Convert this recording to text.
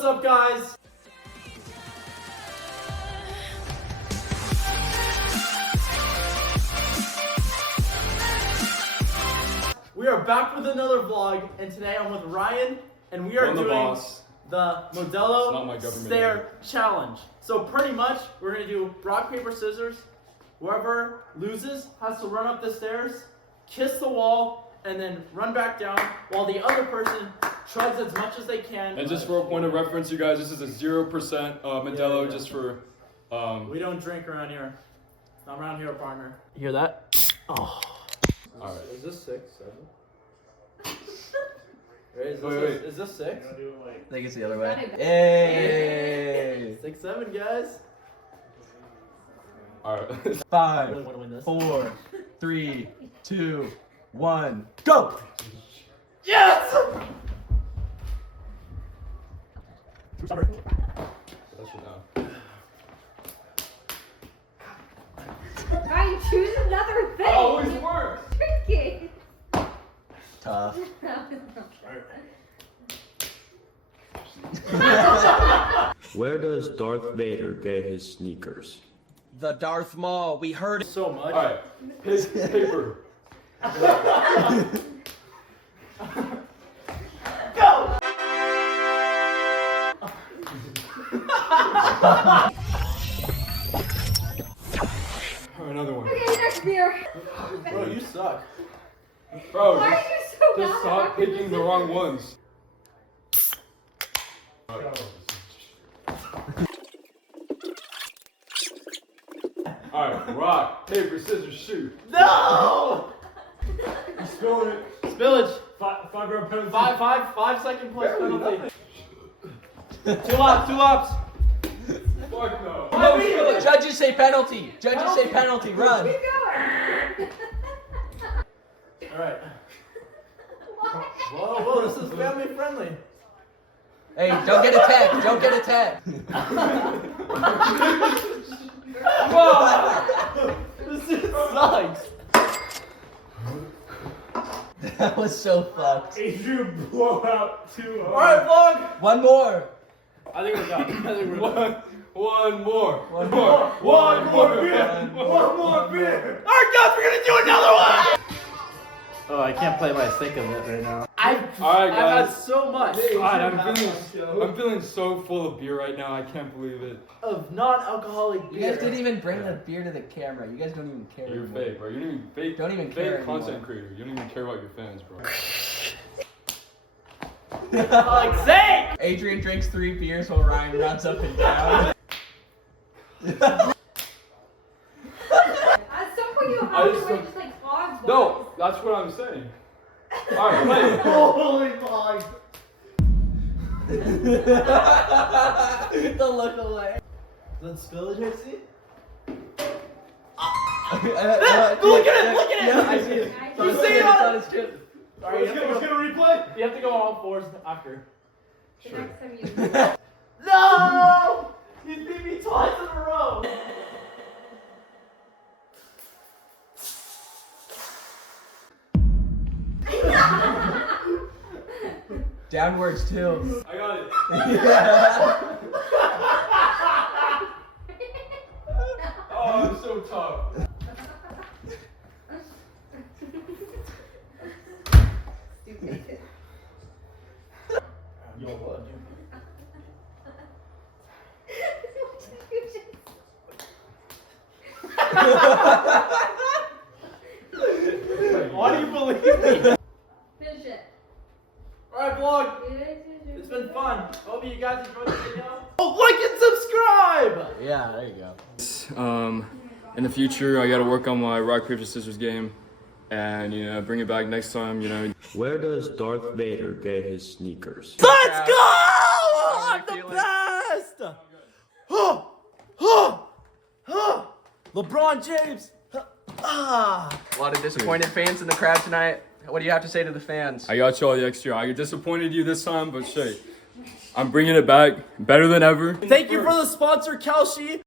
What's up, guys? We are back with another vlog, and today I'm with Ryan, and we are doing the Modelo Stair Challenge. So pretty much, we're gonna do rock, paper, scissors. Whoever loses has to run up the stairs, kiss the wall, and then run back down while the other person chugs as much as they can. And just for a point of reference, you guys, this is a 0% Modelo, just for... We don't drink around here. Not around here, partner. You hear that? Oh. Alright. Is this 6, 7? Wait, wait. Is this 6? I think it's the other way. Hey! 6, 7, guys. Alright. 5, I really want to win this. 4, 3, 2, 1, go! Yes! Ryan, choose another thing. It always works. Tricky. Tough. Where does Darth Vader get his sneakers? The Darth Maul, we heard it So much. Alright. Paper. Go! Another one. Okay, next beer. Bro, you suck. Bro, Why are you so just bad? stop picking the wrong ones. Alright, rock, paper, scissors, shoot. No! You spilled it. Spillage. 5-round penalty. 5 second plus penalty. 2 laps. Fuck no. Judges say penalty. Judges say penalty. Run. Keep going. Alright. Whoa, this is family friendly. Hey, don't get attacked. Don't get attacked. Whoa! This shit sucks. That was so fucked. Adrian blowout 2-0. Alright, vlog. One more. I think we're done. One more. One more. One more beer. One more beer. Alright, guys, we're gonna do another one! Oh, I can't play my think of it right now. I've had so much I'm feeling so full of beer right now. I can't believe it. of non-alcoholic You beer. guys didn't even bring the beer to the camera. You guys don't even care. You're anymore. fake, bro. You don't even fake. Don't even care Fake content anymore. creator. You don't even care about your fans, bro. Like, say! Adrian drinks 3 beers while Ryan runs up and down. At some point, you I have just to don't- just like hogs. No, that's what I'm saying. Alright, play it. Holy fuck. The look away. Is that spillage I see? Look at it, look at it! Yeah, I see it. You It's on his see chin, it? it's on his chin. Alright, Let's get a replay. you have to go on all 4s after. The next time you No! He beat me twice in a row! Downwards too. I got it. Yeah. Oh, it's so tough. stupid. Yo, what? Why do you believe me? Finish it. Alright, vlog. It's been fun. Hope you guys enjoyed the video. Oh, like and subscribe! Yeah, there you go. In the future, I gotta work on my rock, paper, scissors game. And, you know, bring it back next time, you know. Where does Darth Vader get his sneakers? Let's go! I'm the best! LeBron James! A lot of disappointed fans in the crowd tonight. What do you have to say to the fans? I got you all the extra. I disappointed you this time, but shit. I'm bringing it back better than ever. Thank you for the sponsor, Kelshi.